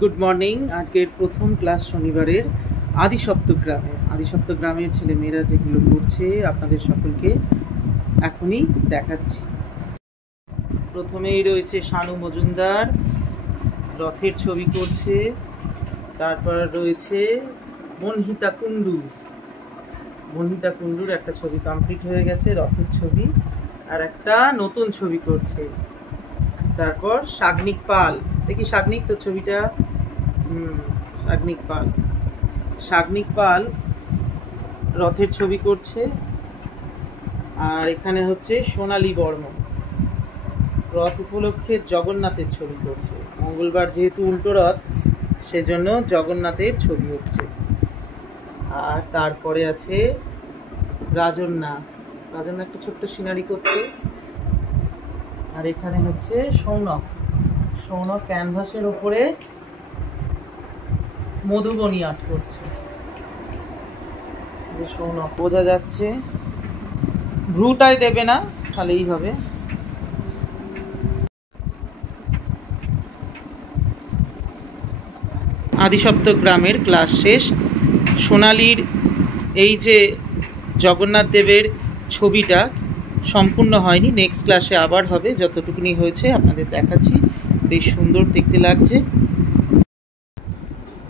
Good morning. আজকের প্রথম class শনিবারের আদিসপ্তগ্রামের ছেলেমেয়েরা যেগুলো করছে আপনাদের সকলকে এখনই দেখাচ্ছি। প্রথমেই রয়েছে শানু মজুমদার, রথের ছবি করছে। তারপর রয়েছে মনহিতা কুণ্ডুর একটা ছবি কমপ্লিট হয়ে গেছে, রথের ছবি, আর একটা নতুন ছবি করছে। তারপর সাগ্নিক পাল, দেখি সাগ্নিক তো ছবিটা, সাগ্নিক পাল রথের ছবি করছে। আর এখানে হচ্ছে সোনালী বর্মন রথ উপলক্ষে জগন্নাথের ছবি করছে। মঙ্গলবার যেহেতু উল্টো রথ, সেজন্য জগন্নাথের ছবি হচ্ছে। আর তারপরে আছে রাজন্যা একটা ছোট্ট সিনারি করছে। আর এখানে হচ্ছে সৌনক ক্যানভাসের ওপরে মধুবনী আর্ট করছে। সৌনক বোঝা যাচ্ছে, ভ্রুটাই দেবে না, তাহলেই হবে। আদিসপ্তগ্রামের ক্লাস শেষ। সোনালীর এই যে জগন্নাথ দেবের ছবিটা সম্পূর্ণ হয়নি, নেক্সট ক্লাসে আবার হবে। যতটুকুনি হয়েছে আপনাদের দেখাচ্ছি, বেশ সুন্দর দেখতে লাগছে।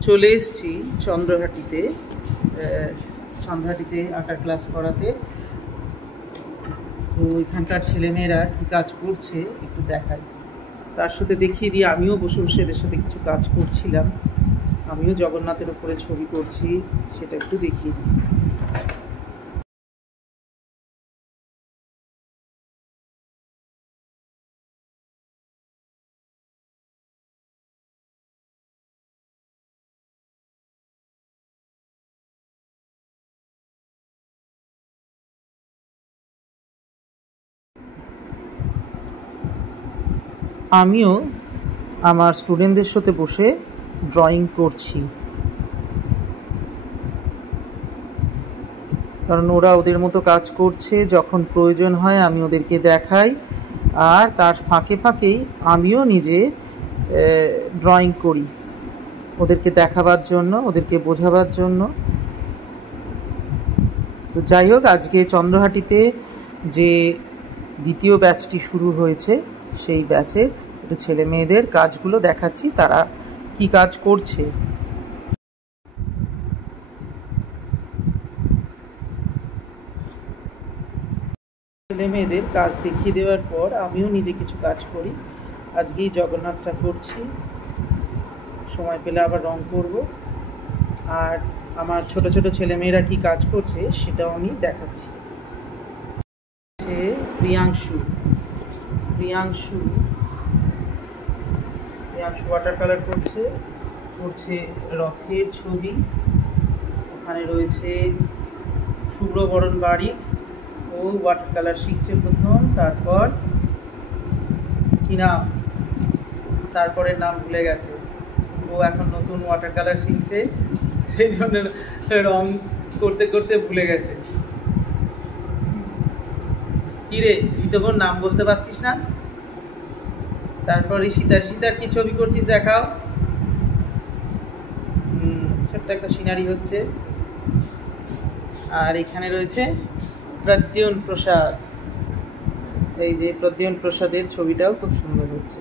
চলে এসেছি চন্দ্রহাটিতে আঁকার ক্লাস করাতে। তো এখানকার ছেলেমেয়েরা কী কাজ করছে একটু দেখাই, তার সাথে দেখিয়ে দিয়ে আমিও বসে বসে এদের সাথে কিছু কাজ করছিলাম। আমিও জগন্নাথের উপরে ছবি করছি, সেটা একটু দেখিয়ে দিই। আমিও আমার স্টুডেন্টদের সাথে বসে ড্রয়িং করছি, কারণ ওরা ওদের মতো কাজ করছে। যখন প্রয়োজন হয় আমি ওদেরকে দেখাই, আর তার ফাঁকে ফাঁকেই আমিও নিজে ড্রয়িং করি, ওদেরকে দেখাবার জন্য, ওদেরকে বোঝাবার জন্য। তো যাই হোক, আজকে চন্দ্রহাটিতে যে দ্বিতীয় ব্যাচটি শুরু হয়েছে, সেই ব্যাচের একটু ছেলে মেয়েদের কাজগুলো দেখাচ্ছি, তারা কি কাজ করছে। ছেলে মেয়েদের কাজ দেখিয়ে দেওয়ার পর আমিও নিজে কিছু কাজ করি। আজকেই জগন্নাথটা করছি, সময় পেলে আবার রং করব। আর আমার ছোট ছোট ছেলেমেয়েরা কি কাজ করছে সেটাও আমি দেখাচ্ছি। প্রিয়াংশু ওয়াটার কালার করছে রথের ছবি। ওখানে রয়েছে শুভ্রবরণ বাড়ি, ও ওয়াটার কালার শিখছে প্রথম। তারপর কি নাম, তারপরের নাম ভুলে গেছে। ও এখন নতুন ওয়াটার কালার শিখছে, সেই জন্য রং করতে করতে ভুলে গেছে। কি রে ঋতবর, নাম বলতে পারছিস না? তারপর সীতার কি ছবি করছিস দেখাও। ছোট্ট একটা সিনারি হচ্ছে। আর এখানে রয়েছে প্রদ্যুন প্রসাদ, এই যে প্রদ্যুন প্রসাদের ছবিটাও খুব সুন্দর হচ্ছে।